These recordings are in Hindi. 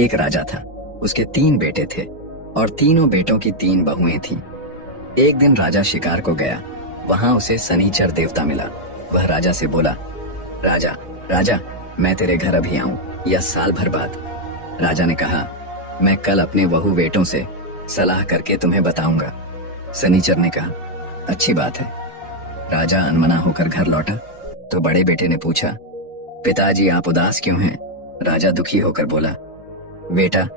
एक राजा था। उसके 3 बेटे थे और तीनों बेटों की 3 बहुएं थीं। एक दिन राजा शिकार को गया। वहां उसे शनिचर देवता मिला। वह राजा से बोला, राजा राजा, मैं तेरे घर अभी आऊं या साल भर बाद? राजा ने कहा, मैं कल अपने बहू बेटों से सलाह करके तुम्हें बताऊंगा। शनिचर ने कहा, अच्छी बात है। राजा अनमना होकर घर लौटा तो बड़े बेटे ने पूछा, पिताजी आप उदास क्यों हैं? राजा दुखी होकर बोला, बेटा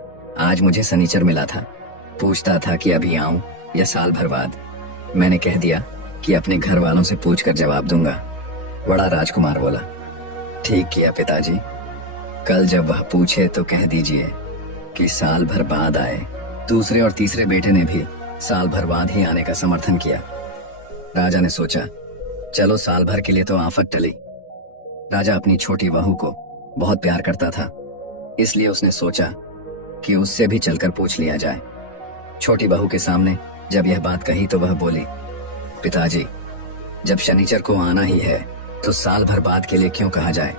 आज मुझे शनिचर मिला था। पूछता था कि अभी आऊं या साल भर बाद। मैंने कह दिया कि अपने घर वालों से पूछकर जवाब दूंगा। बड़ा राजकुमार बोला, ठीक किया पिताजी। कल जब वह पूछे तो कह दीजिए कि साल भर बाद आए। दूसरे और तीसरे बेटे ने भी साल भर बाद ही आने का समर्थन किया। राजा ने सोचा, चलो साल भर के लिए तो आफत टली। राजा अपनी छोटी बहू को बहुत प्यार करता था, इसलिए उसने सोचा कि उससे भी चलकर पूछ लिया जाए। छोटी बहू के सामने जब यह बात कही तो वह बोली, पिताजी जब शनिचर को आना ही है तो साल भर बाद के लिए क्यों कहा जाए?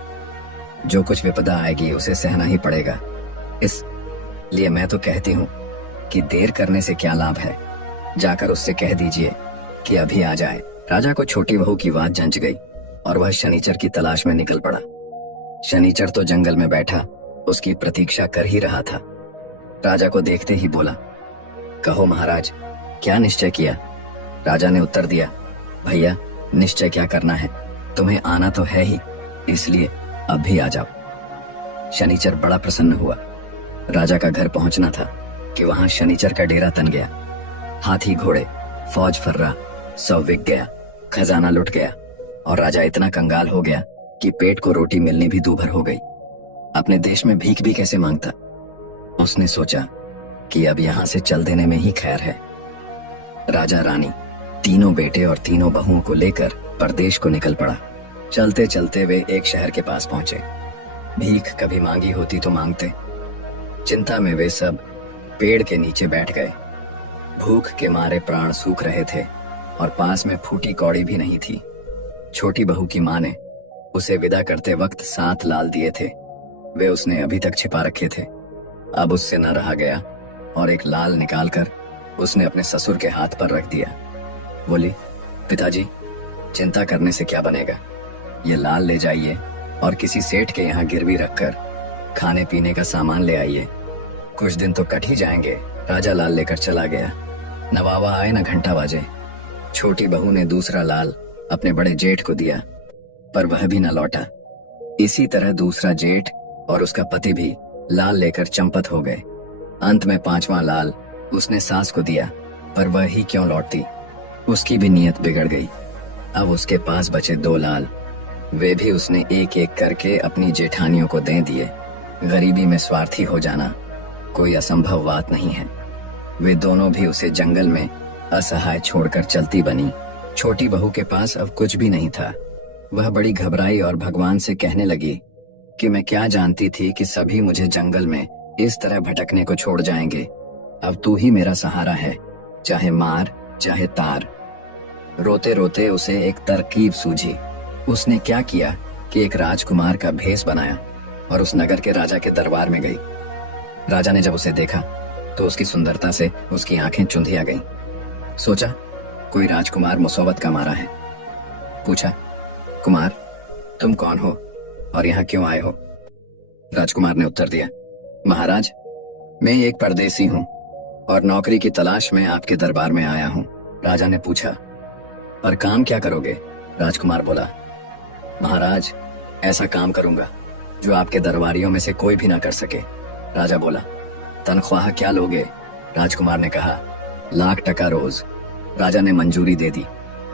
जो कुछ विपदा आएगी उसे सहना ही पड़ेगा। इसलिए मैं तो कहती हूँ कि देर करने से क्या लाभ है। जाकर उससे कह दीजिए कि अभी आ जाए। राजा को छोटी बहू की बात जंच गई और वह शनिचर की तलाश में निकल पड़ा। शनिचर तो जंगल में बैठा उसकी प्रतीक्षा कर ही रहा था। राजा को देखते ही बोला, कहो महाराज, क्या निश्चय किया? राजा ने उत्तर दिया, भैया निश्चय क्या करना है, तुम्हें आना तो है ही, इसलिए अब भी आ जाओ। शनिचर बड़ा प्रसन्न हुआ। राजा का घर पहुंचना था कि वहां शनिचर का डेरा तन गया। हाथी घोड़े, फौज फर्रा सब बिक गया, खजाना लुट गया और राजा इतना कंगाल हो गया कि पेट को रोटी मिलनी भी दूभर हो गई। अपने देश में भीख भी कैसे मांगता। उसने सोचा कि अब यहां से चल देने में ही खैर है। राजा रानी, तीनों बेटे और तीनों बहुओं को लेकर परदेश को निकल पड़ा। चलते चलते वे एक शहर के पास पहुंचे। भीख कभी मांगी होती तो मांगते। चिंता में वे सब पेड़ के नीचे बैठ गए। भूख के मारे प्राण सूख रहे थे और पास में फूटी कौड़ी भी नहीं थी। छोटी बहू की मां ने उसे विदा करते वक्त 7 लाल दिए थे। वे उसने अभी तक छिपा रखे थे। अब उससे न रहा गया और एक लाल निकालकर उसने अपने ससुर के हाथ पर रख दिया। बोली, पिताजी चिंता करने से क्या बनेगा, ये लाल ले जाइए और किसी सेठ के यहाँ गिरवी रखकर खाने पीने का सामान ले आइए। कुछ दिन तो कट ही जाएंगे। राजा लाल लेकर चला गया। न वावा आए न घंटा बाजे। छोटी बहू ने दूसरा लाल अपने बड़े जेठ को दिया, पर वह भी न लौटा। इसी तरह दूसरा जेठ और उसका पति भी लाल लेकर चंपत हो गए। अंत में 5वां लाल उसने सास को दिया, पर वह ही क्यों लौटती। उसकी भी नीयत बिगड़ गई। अब उसके पास बचे 2 लाल, वे भी उसने एक एक करके अपनी जेठानियों को दे दिए। गरीबी में स्वार्थी हो जाना कोई असंभव बात नहीं है। वे दोनों भी उसे जंगल में असहाय छोड़कर चलती बनी। छोटी बहू के पास अब कुछ भी नहीं था। वह बड़ी घबराई और भगवान से कहने लगी कि मैं क्या जानती थी कि सभी मुझे जंगल में इस तरह भटकने को छोड़ जाएंगे। अब तू ही मेरा सहारा है, चाहे मार चाहे तार। रोते रोते उसे एक तरकीब सूझी। उसने क्या किया कि एक राजकुमार का भेष बनाया और उस नगर के राजा के दरबार में गई। राजा ने जब उसे देखा तो उसकी सुंदरता से उसकी आंखें चुंधिया गईं। सोचा कोई राजकुमार मुसीबत का मारा है। पूछा, कुमार तुम कौन हो और यहाँ क्यों आए हो? राजकुमार ने उत्तर दिया, महाराज मैं एक परदेसी हूँ और नौकरी की तलाश में आपके दरबार में आया हूँ। राजा ने पूछा, पर काम क्या करोगे? राजकुमार बोला, महाराज ऐसा काम करूंगा जो आपके दरबारियों में से कोई भी ना कर सके। राजा बोला, तनख्वाह क्या लोगे? राजकुमार ने कहा, 1,00,000 टका रोज। राजा ने मंजूरी दे दी,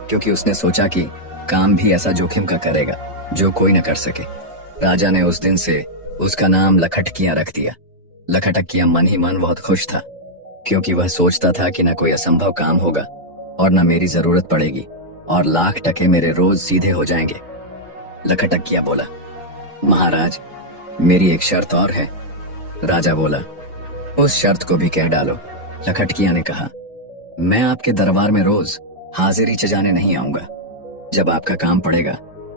क्योंकि उसने सोचा कि काम भी ऐसा जोखिम का करेगा जो कोई न कर सके। राजा ने उस दिन से उसका नाम लखटकिया रख दिया। लखटकिया मन ही मन बहुत खुश था, क्योंकि वह सोचता था कि न कोई असंभव काम होगा और न मेरी जरूरत पड़ेगी और 1,00,000 टके मेरे रोज सीधे हो जाएंगे। लखटकिया बोला, महाराज मेरी एक शर्त और है। राजा बोला, उस शर्त को भी कह डालो। लखटकिया ने कहा, मैं आपके दरबार में रोज हाजिरी चजाने नहीं आऊंगा। जब आपका काम पड़ेगा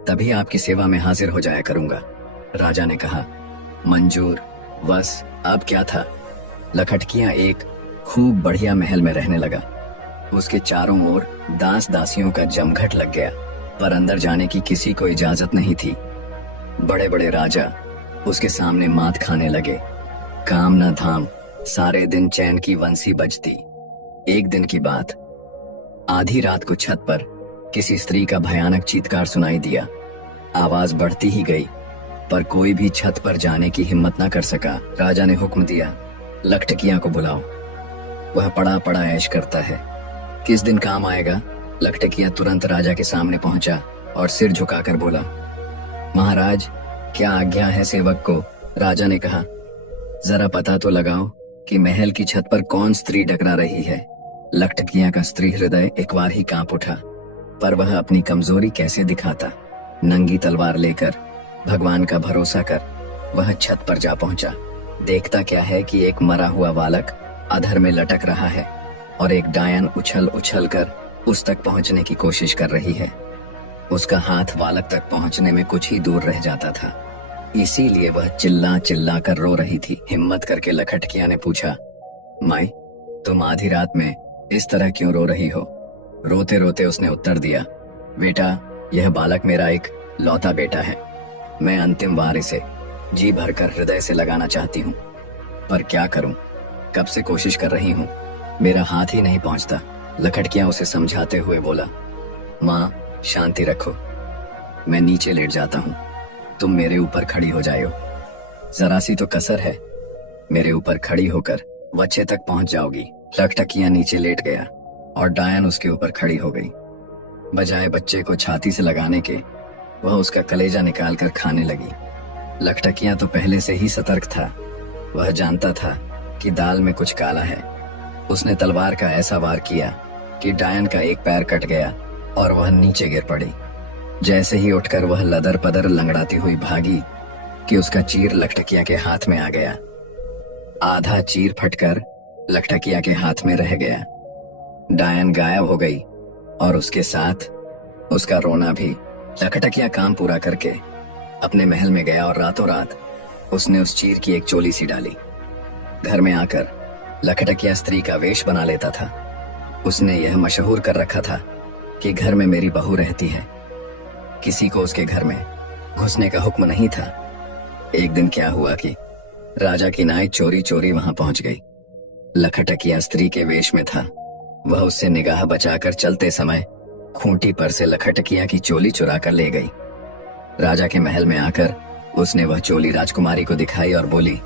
तभी आपकी सेवा में हाजिर हो जाया करूंगा। राजा ने कहा, मंजूर, बस अब क्या था, लखटकिया एक खूब बढ़िया महल में रहने लगा। उसके चारों ओर दास दासियों का जमघट लग गया, पर अंदर जाने की किसी को इजाजत नहीं थी। बड़े बड़े राजा उसके सामने मात खाने लगे। काम न धाम, सारे दिन चैन की बंसी बजती। एक दिन की बात, आधी रात को छत पर किसी स्त्री का भयानक चीत्कार सुनाई दिया। आवाज बढ़ती ही गई, पर कोई भी छत पर जाने की हिम्मत न कर सका। राजा ने हुक्म दिया, लखटकिया को बुलाओ, वह पड़ा पड़ा ऐश करता है, किस दिन काम आएगा। लखटकिया तुरंत राजा के सामने पहुंचा और सिर झुकाकर बोला, महाराज क्या आज्ञा है सेवक को। राजा ने कहा, जरा पता तो लगाओ कि महल की छत पर कौन स्त्री डकरा रही है। लखटकिया का स्त्री हृदय एक बार ही कांप उठा, पर वह अपनी कमजोरी कैसे दिखाता। नंगी तलवार लेकर, भगवान का भरोसा कर, वह छत पर जा पहुंचा। देखता क्या है कि एक मरा हुआ बालक अधर में लटक रहा है और एक डायन उछल उछल कर उस तक पहुंचने की कोशिश कर रही है। उसका हाथ बालक तक पहुंचने में कुछ ही दूर रह जाता था, इसीलिए वह चिल्ला चिल्ला कर रो रही थी। हिम्मत करके लखटकिया ने पूछा, माई तुम आधी रात में इस तरह क्यों रो रही हो। रोते रोते उसने उत्तर दिया, बेटा यह बालक मेरा एक लौता बेटा है। मैं अंतिम बार इसे जी भरकर हृदय से लगाना चाहती हूँ, पर क्या करूं, कब से कोशिश कर रही हूँ, मेरा हाथ ही नहीं पहुंचता। लखटकिया उसे समझाते हुए बोला, माँ शांति रखो, मैं नीचे लेट जाता हूँ, तुम मेरे ऊपर खड़ी हो जाओ। जरा सी तो कसर है, मेरे ऊपर खड़ी होकर बच्चे तक पहुंच जाओगी। लखटकिया नीचे लेट गया और डायन उसके ऊपर खड़ी हो गई। बजाय बच्चे को छाती से लगाने के, वह उसका कलेजा निकाल कर खाने लगी। लखटकिया तो पहले से ही सतर्क था, वह जानता था कि दाल में कुछ काला है। उसने तलवार का ऐसा वार किया कि डायन का एक पैर कट गया और वह नीचे गिर पड़ी। जैसे ही उठकर वह लदर पदर लंगड़ाती हुई भागी कि उसका चीर लखटकिया के हाथ में आ गया। आधा चीर फटकर लखटकिया के हाथ में रह गया। डायन गायब हो गई और उसके साथ उसका रोना भी। लखटकिया काम पूरा करके अपने महल में गया और रातों रात उसने उस चीर की एक चोली सी डाली। घर में आकर लखटकिया स्त्री का वेश बना लेता था। उसने यह मशहूर कर रखा था कि घर में मेरी बहू रहती है, किसी को उसके घर में घुसने का हुक्म नहीं था। एक दिन क्या हुआ कि राजा की नाई चोरी चोरी वहां पहुंच गई। लखटकिया स्त्री के वेश में था। वह उससे निगाह बचाकर चलते समय खूंटी पर से लखटकिया की चोली चुरा कर ले गई। राजा के महल में आकर उसने वह चोली राजकुमारी को दिखाई और बोली,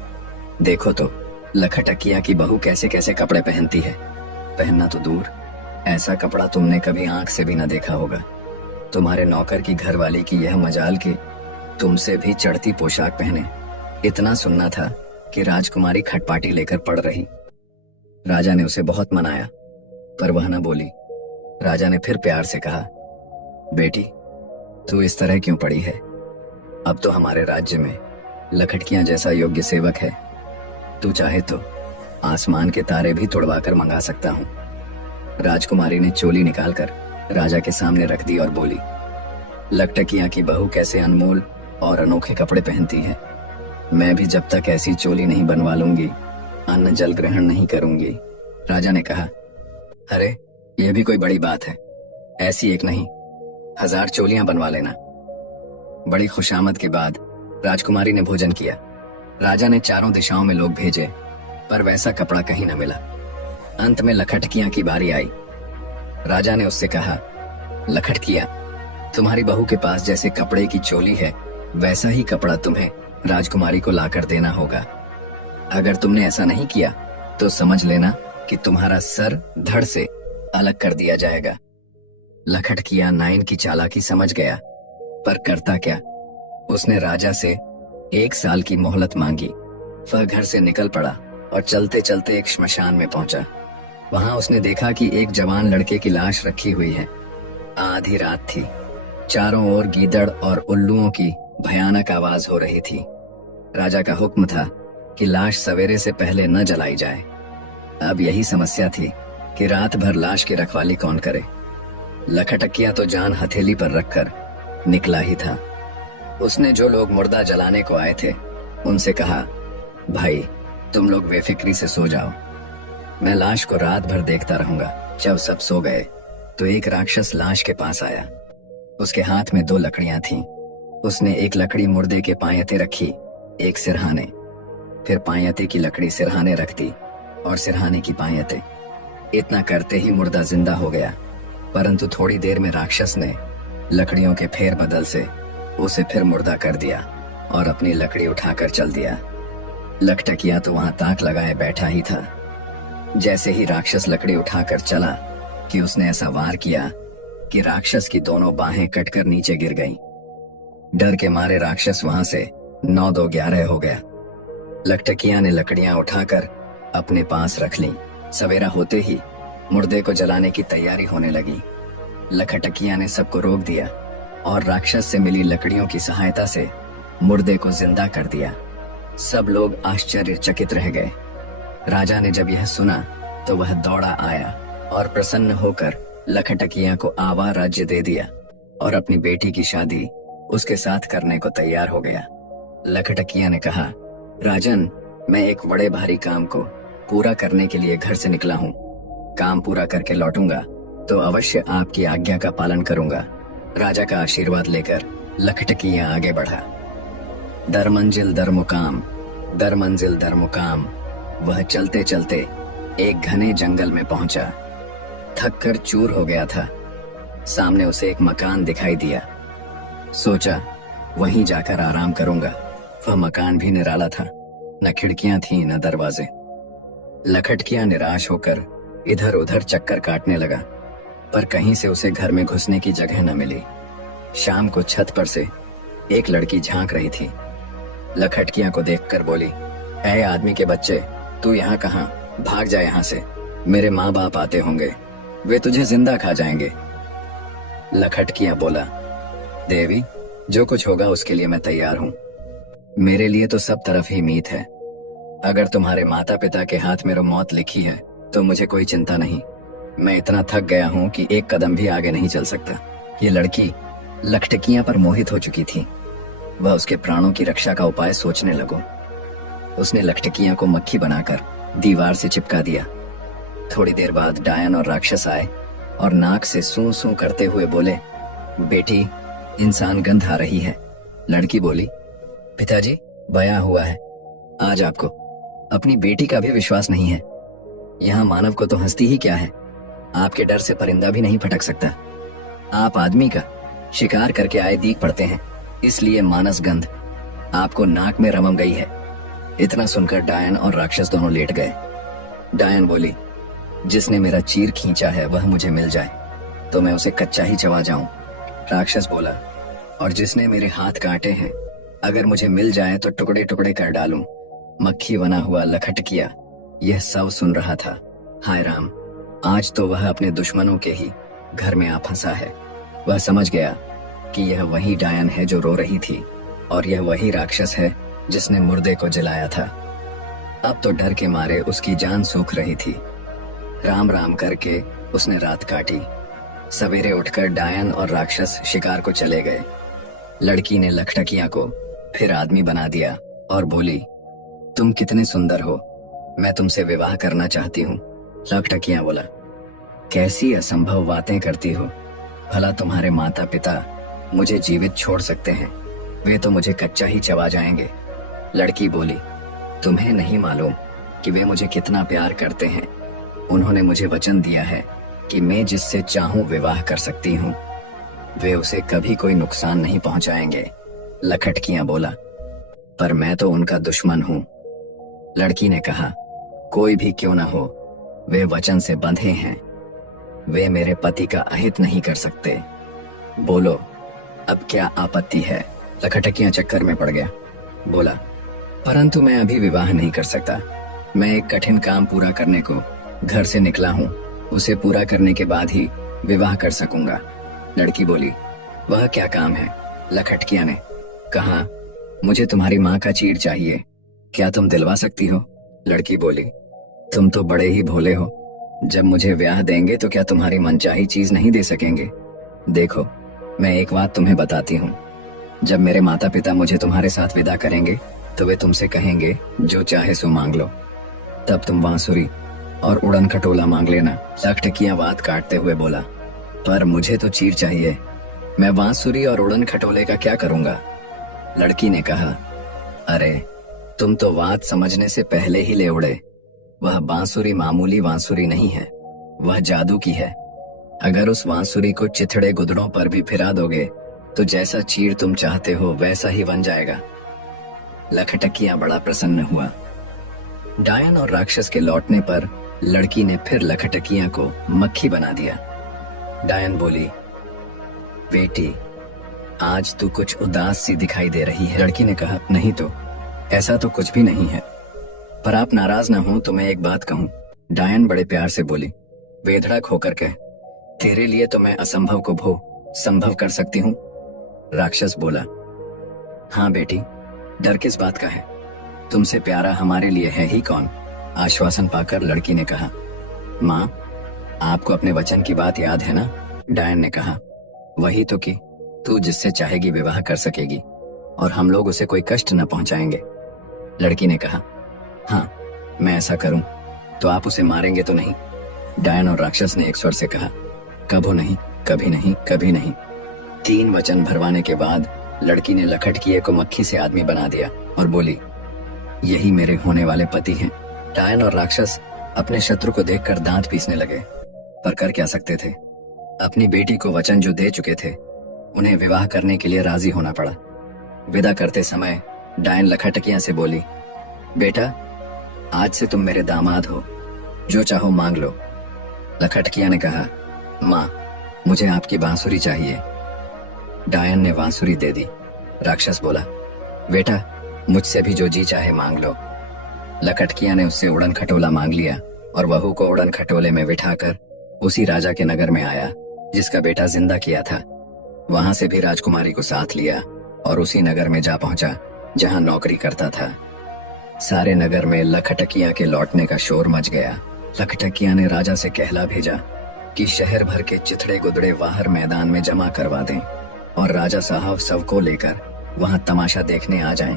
देखो तो लखटकिया की बहू कैसे कैसे कपड़े पहनती है। पहनना तो दूर, ऐसा कपड़ा तुमने कभी आंख से भी न देखा होगा। तुम्हारे नौकर की घरवाली की यह मजाल के तुमसे भी चढ़ती पोशाक पहने। इतना सुनना था कि राजकुमारी खटपाटी लेकर पड़ रही। राजा ने उसे बहुत मनाया, पर वह न बोली। राजा ने फिर प्यार से कहा, बेटी तू इस तरह क्यों पड़ी है। अब तो हमारे राज्य में लखटकिया जैसा योग्य सेवक है, तू चाहे तो आसमान के तारे भी तुड़वा कर मंगा सकता हूँ। राजकुमारी ने चोली निकालकर राजा के सामने रख दी और बोली, लखटकिया की बहू कैसे अनमोल और अनोखे कपड़े पहनती है। मैं भी जब तक ऐसी चोली नहीं बनवा लूंगी अन्न जल ग्रहण नहीं करूंगी। राजा ने कहा, अरे यह भी कोई बड़ी बात है, ऐसी एक नहीं 1000 चोलियां बनवा लेना। बड़ी खुशामद के बाद राजकुमारी ने भोजन किया। राजा ने चारों दिशाओं में लोग भेजे, पर वैसा कपड़ा कहीं न मिला। अंत में लखटकिया की बारी आई। राजा ने उससे कहा, लखटकिया तुम्हारी बहू के पास जैसे कपड़े की चोली है, वैसा ही कपड़ा तुम्हें राजकुमारी को लाकर देना होगा। अगर तुमने ऐसा नहीं किया तो समझ लेना कि तुम्हारा सर धड़ से अलग कर दिया जाएगा। लखटकिया नाइन की चालाकी समझ गया, पर करता क्या। उसने राजा से 1 साल की मोहलत मांगी। वह घर से निकल पड़ा और चलते चलते एक श्मशान में पहुंचा। वहां उसने देखा कि एक जवान लड़के की लाश रखी हुई है। आधी रात थी, चारों ओर गीदड़ और उल्लुओं की भयानक आवाज हो रही थी। राजा का हुक्म था कि लाश सवेरे से पहले न जलाई जाए। अब यही समस्या थी कि रात भर लाश की रखवाली कौन करे। लखटकिया तो जान हथेली पर रखकर निकला ही था। उसने जो लोग मुर्दा जलाने को आए थे उनसे कहा, भाई तुम लोग बेफिक्री से सो जाओ, मैं लाश को रात भर देखता रहूंगा। जब सब सो गए तो एक राक्षस लाश के पास आया। उसके हाथ में 2 लकड़ियां थीं। उसने एक लकड़ी मुर्दे के पायते रखी, एक सिरहाने, फिर पायते की लकड़ी सिरहाने रख दी और सिरहाने की पायते। इतना करते ही मुर्दा जिंदा हो गया। परंतु थोड़ी देर में राक्षस ने लकड़ियों के फेर बदल से उसे फिर मुर्दा कर दिया और अपनी लकड़ी उठाकर चल दिया। लखटकिया तो वहां ताक लगाए बैठा ही था। जैसे ही राक्षस लकड़ी उठाकर चला कि उसने ऐसा वार किया कि राक्षस की दोनों बाहें कटकर नीचे गिर गईं। डर के मारे राक्षस वहां से 9-2-11 हो गया। लखटकिया ने लकड़ियां उठाकर अपने पास रख लीं। सवेरा होते ही मुर्दे को जलाने की तैयारी होने लगी। लखटकिया ने सबको रोक दिया और राक्षस से मिली लकड़ियों की सहायता से मुर्दे को जिंदा कर दिया। सब लोग आश्चर्यचकित रह गए। राजा ने जब यह सुना तो वह दौड़ा आया और प्रसन्न होकर लखटकिया को आवा राज्य दे दिया और अपनी बेटी की शादी उसके साथ करने को तैयार हो गया। लखटकिया ने कहा, राजन, मैं एक बड़े भारी काम को पूरा करने के लिए घर से निकला हूँ। काम पूरा करके लौटूंगा तो अवश्य आपकी आज्ञा का पालन करूंगा। राजा का आशीर्वाद लेकर लखटकिया आगे बढ़ा। दर मंजिल दर मुकाम, दर मंजिल दर मुकाम। वह चलते चलते एक घने जंगल में पहुंचा। थक कर चूर हो गया था। सामने उसे एक मकान दिखाई दिया। सोचा वहीं जाकर आराम करूंगा। वह मकान भी निराला था, न खिड़कियां थीं न दरवाजे। लखटकिया निराश होकर इधर उधर चक्कर काटने लगा, पर कहीं से उसे घर में घुसने की जगह न मिली। शाम को छत पर से एक लड़की झांक रही थी। लखटकिया को देखकर बोली, ऐ आदमी के बच्चे, तू यहाँ कहाँ? भाग जा यहाँ से, मेरे माँ बाप आते होंगे, वे तुझे जिंदा खा जाएंगे। लखटकिया बोला, देवी, जो कुछ होगा उसके लिए मैं तैयार हूँ। मेरे लिए तो सब तरफ ही मीत है। अगर तुम्हारे माता पिता के हाथ मेरी मौत लिखी है तो मुझे कोई चिंता नहीं। मैं इतना थक गया हूँ कि एक कदम भी आगे नहीं चल सकता। ये लड़की लखटकिया पर मोहित हो चुकी थी। वह उसके प्राणों की रक्षा का उपाय सोचने लगो। उसने लखटकिया को मक्खी बनाकर दीवार से चिपका दिया। थोड़ी देर बाद डायन और राक्षस आए और नाक से सूं सूं करते हुए बोले, बेटी, इंसान गंध आ रही है। लड़की बोली, पिताजी, बया हुआ है। आज आपको अपनी बेटी का भी विश्वास नहीं है। यहाँ मानव को तो हंसती ही क्या है। आपके डर से परिंदा भी नहीं फटक सकता। आप आदमी का शिकार करके आए दीख पड़ते हैं, इसलिए मानस गंध आपको नाक में रमम गई है। इतना सुनकर डायन और राक्षस दोनों लेट गए। डायन बोली, जिसने मेरा चीर खींचा है वह मुझे मिल जाए तो मैं उसे कच्चा ही चबा जाऊं। राक्षस बोला, और जिसने मेरे हाथ काटे हैं अगर मुझे मिल जाए तो टुकड़े टुकड़े कर डालूं। मक्खी बना हुआ लखटकिया यह सब सुन रहा था। हाय राम, आज तो वह अपने दुश्मनों के ही घर में आ फंसा है। वह समझ गया कि यह वही डायन है जो रो रही थी और यह वही राक्षस है जिसने मुर्दे को जलाया था। अब तो डर के मारे उसकी जान सूख रही थी। राम राम करके उसने रात काटी। सवेरे उठकर डायन और राक्षस शिकार को चले गए। लड़की ने लखटकिया को फिर आदमी बना दिया और बोली, तुम कितने सुंदर हो, मैं तुमसे विवाह करना चाहती हूँ। लखटकिया बोला, कैसी असंभव बातें करती हो। भला तुम्हारे माता पिता मुझे जीवित छोड़ सकते हैं, वे तो मुझे कच्चा ही चबा जाएंगे। लड़की बोली, तुम्हें नहीं मालूम कि वे मुझे कितना प्यार करते हैं। उन्होंने मुझे वचन दिया है कि मैं जिससे चाहूं विवाह कर सकती हूँ। वे उसे कभी कोई नुकसान नहीं पहुंचाएंगे। लखटकिया बोला, पर मैं तो उनका दुश्मन हूँ। लड़की ने कहा, कोई भी क्यों ना हो, वे वचन से बंधे हैं। वे मेरे पति का अहित नहीं कर सकते। बोलो, अब क्या आपत्ति है? लखटकिया चक्कर में पड़ गया। बोला, परंतु मैं अभी विवाह नहीं कर सकता। मैं एक कठिन काम पूरा करने को घर से निकला हूँ। उसे पूरा करने के बाद ही विवाह कर सकूंगा। लड़की बोली, वह क्या काम है? लखटकिया ने कहा, मुझे तुम्हारी माँ का चीर चाहिए, क्या तुम दिलवा सकती हो? लड़की बोली, तुम तो बड़े ही भोले हो, जब मुझे ब्याह देंगे तो क्या तुम्हारी मनचाही चीज नहीं दे सकेंगे? देखो, मैं एक बात तुम्हें बताती हूँ, जब मेरे माता पिता मुझे तुम्हारे साथ विदा करेंगे तो वे तुमसे कहेंगे जो चाहे सो मांग लो। तब तुम बांसुरी और उड़न खटोला मांग लेना। लखटकिया बात काटते हुए बोला, पर मुझे तो चीर चाहिए, मैं बांसुरी और उड़न खटोले का क्या करूंगा? लड़की ने कहा, अरे तुम तो बात समझने से पहले ही ले उड़े। वह बांसुरी मामूली बांसुरी नहीं है, वह जादू की है। अगर उस बांसुरी को चिथड़े गुदड़ों पर भी फिरा दोगे तो जैसा चीर तुम चाहते हो वैसा ही बन जाएगा। लखटकिया बड़ा प्रसन्न हुआ। डायन और राक्षस के लौटने पर लड़की ने फिर लखटकिया को मक्खी बना दिया। डायन बोली, बेटी आज तू कुछ उदास सी दिखाई दे रही है। लड़की ने कहा, नहीं तो, ऐसा तो कुछ भी नहीं है, पर आप नाराज ना हो तो मैं एक बात कहूं। डायन बड़े प्यार से बोली, वेधड़क होकर कह, तेरे लिए तो मैं असंभव को भो संभव कर सकती हूँ। राक्षस बोला, हाँ बेटी, डर किस बात का है, तुमसे प्यारा हमारे लिए है ही कौन। आश्वासन पाकर लड़की ने कहा, माँ आपको अपने वचन की बात याद है ना? डायन ने कहा, वही तो कि तू जिससे चाहेगी विवाह कर सकेगी और हम लोग उसे कोई कष्ट न पहुंचाएंगे। लड़की ने कहा, हाँ मैं ऐसा करूं तो आप उसे मारेंगे तो नहीं? डायन और राक्षस ने एक स्वर से कहा, कभो नहीं, कभी नहीं, कभी नहीं। 3 वचन भरवाने के बाद लड़की ने लखटकिए को मक्खी से आदमी बना दिया और बोली, यही मेरे होने वाले पति हैं। डायन और राक्षस अपने शत्रु को देखकर दांत पीसने लगे, पर कर क्या सकते थे? अपनी बेटी को वचन जो दे चुके थे उन्हें विवाह करने के लिए राजी होना पड़ा। विदा करते समय डायन लखटकिया से बोली, बेटा आज से तुम मेरे दामाद हो, जो चाहो मांग लो। लखटकिया ने कहा, माँ मुझे आपकी बांसुरी चाहिए। डायन ने बांसुरी दे दी। राक्षस बोला, बेटा मुझसे भी जो जी चाहे मांग लो। लखटकिया ने उससे उड़न खटोला मांग लिया और बहू को उड़न खटोले में बिठाकर उसी राजा के नगर में आया जिसका बेटा जिंदा किया था। वहां से भी राजकुमारी को साथ लिया और उसी नगर में जा पहुंचा जहां नौकरी करता था। सारे नगर में लखटकिया के लौटने का शोर मच गया। लखटकिया ने राजा से कहला भेजा कि शहर भर के चिथड़े गुदड़े बाहर मैदान में जमा करवा दें और राजा साहब सबको लेकर वहां तमाशा देखने आ जाएं।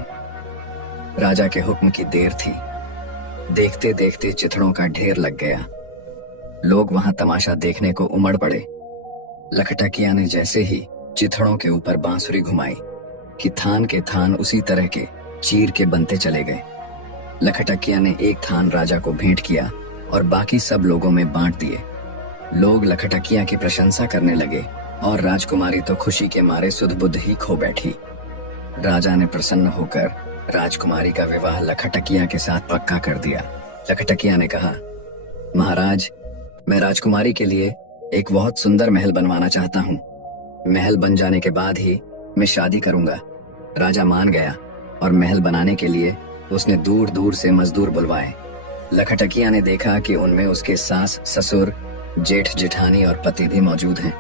राजा के हुक्म की देर थी। देखते देखते चिथड़ों का ढेर लग गया। लोग वहां तमाशा देखने को उमड़ पड़े। लखटकिया ने जैसे ही चिथड़ों के ऊपर बांसुरी घुमाई कि थान के थान उसी तरह के चीर के बनते चले गए। लखटकिया ने एक थान राजा को भेंट किया और बाकी सब लोगों में बांट दिए। लोग लखटकिया की प्रशंसा करने लगे और राजकुमारी तो खुशी के मारे सुध बुध ही खो बैठी। राजा ने प्रसन्न होकर राजकुमारी का विवाह लखटकिया के साथ पक्का कर दिया। लखटकिया ने कहा, महाराज मैं राजकुमारी के लिए एक बहुत सुंदर महल बनवाना चाहता हूँ। महल बन जाने के बाद ही मैं शादी करूंगा। राजा मान गया और महल बनाने के लिए उसने दूर दूर से मजदूर बुलवाए। लखटकिया ने देखा कि उनमें उसके सास ससुर, जेठ जेठानी और पति भी मौजूद हैं।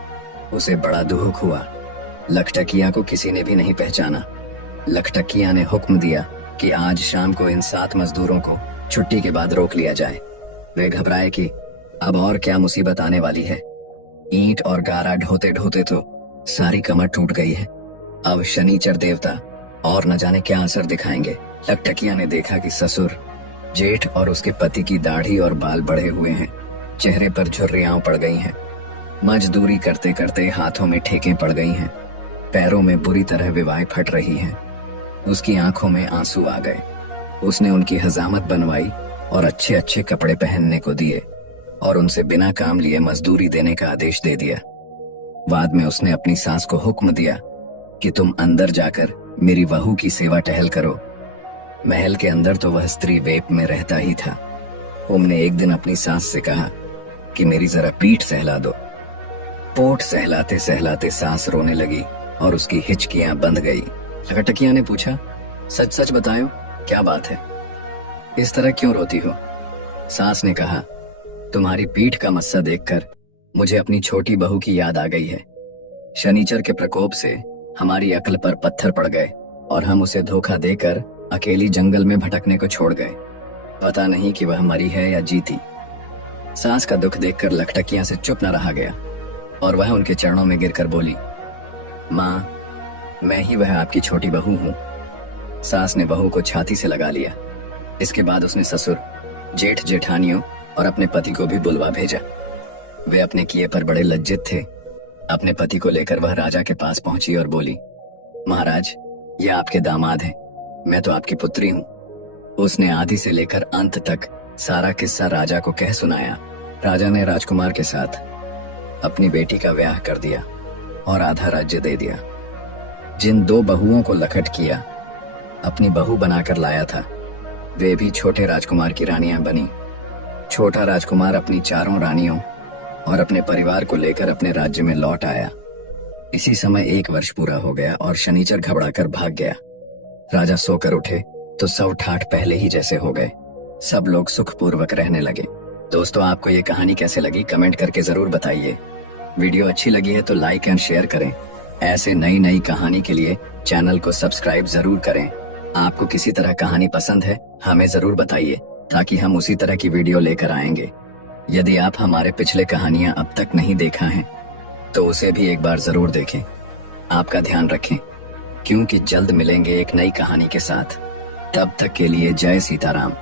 उसे बड़ा दुख हुआ। लखटकिया को किसी ने भी नहीं पहचाना। लखटकिया ने हुक्म दिया कि आज शाम को इन 7 मजदूरों को छुट्टी के बाद रोक लिया जाए। वे घबराए कि अब और क्या मुसीबत आने वाली है। ईंट और गारा ढोते ढोते तो सारी कमर टूट गई है। अब शनिचर देवता और न जाने क्या असर दिखाएंगे। लखटकिया ने देखा कि ससुर, जेठ और उसके पति की दाढ़ी और बाल बढ़े हुए हैं। चेहरे पर झुर्रियां पड़ गई हैं। मजदूरी करते करते हाथों में ठेकें पड़ गई हैं। पैरों में बुरी तरह विवाहें फट रही हैं। उसकी आंखों में आंसू आ गए। उसने उनकी हजामत बनवाई और अच्छे अच्छे कपड़े पहनने को दिए और उनसे बिना काम लिए मजदूरी देने का आदेश दे दिया। बाद में उसने अपनी सास को हुक्म दिया कि तुम अंदर जाकर मेरी बहू की सेवा टहल करो। महल के अंदर तो वह स्त्री वेप में रहता ही था। उमने एक दिन अपनी सास से कहा कि मेरी जरा पीठ सहला दो। पोट सहलाते सहलाते सास रोने लगी और उसकी हिचकियां बंध गई। लखटकिया ने पूछा, सच सच बताओ क्या बात है, इस तरह क्यों रोती हो? सास ने कहा, तुम्हारी पीठ का मस्सा देखकर मुझे अपनी छोटी बहू की याद आ गई है। शनिचर के प्रकोप से हमारी अक्ल पर पत्थर पड़ गए और हम उसे धोखा देकर अकेली जंगल में भटकने को छोड़ गए। पता नहीं कि वह मरी है या जीती। सास का दुख देखकर लखटकिया से चुप न रहा गया और वह उनके चरणों में गिरकर बोली, माँ मैं ही वह आपकी छोटी बहू हूँ। सास ने बहू को छाती से लगा लिया। इसके बाद उसने ससुर, जेठ जेठानियों और अपने पति को भी बुलवा भेजा। वे अपने किए पर बड़े लज्जित थे। अपने पति को लेकर वह राजा के पास पहुंची और बोली, महाराज, यह आपके दामाद हैं, मैं तो आपकी पुत्री हूँ। उसने आदि से लेकर अंत तक सारा किस्सा राजा को कह सुनाया। राजा ने राजकुमार के साथ अपनी बेटी का ब्याह कर दिया और आधा राज्य दे दिया। जिन 2 बहुओं को लखट किया अपनी बहू बनाकर लाया था, वे भी छोटे राजकुमार की रानियां बनी। छोटा राजकुमार अपनी 4 रानियों और अपने परिवार को लेकर अपने राज्य में लौट आया। इसी समय 1 वर्ष पूरा हो गया और शनिचर घबराकर भाग गया। राजा सोकर उठे तो सब ठाठ पहले ही जैसे हो गए। सब लोग सुखपूर्वक रहने लगे। दोस्तों, आपको ये कहानी कैसे लगी कमेंट करके जरूर बताइए। वीडियो अच्छी लगी है तो लाइक एंड शेयर करें। ऐसे नई कहानी के लिए चैनल को सब्सक्राइब जरूर करें। आपको किसी तरह कहानी पसंद है हमें जरूर बताइए, ताकि हम उसी तरह की वीडियो लेकर आएंगे। यदि आप हमारे पिछले कहानियां अब तक नहीं देखा है तो उसे भी एक बार जरूर देखें। आपका ध्यान रखें, क्योंकि जल्द मिलेंगे एक नई कहानी के साथ। तब तक के लिए जय सीताराम।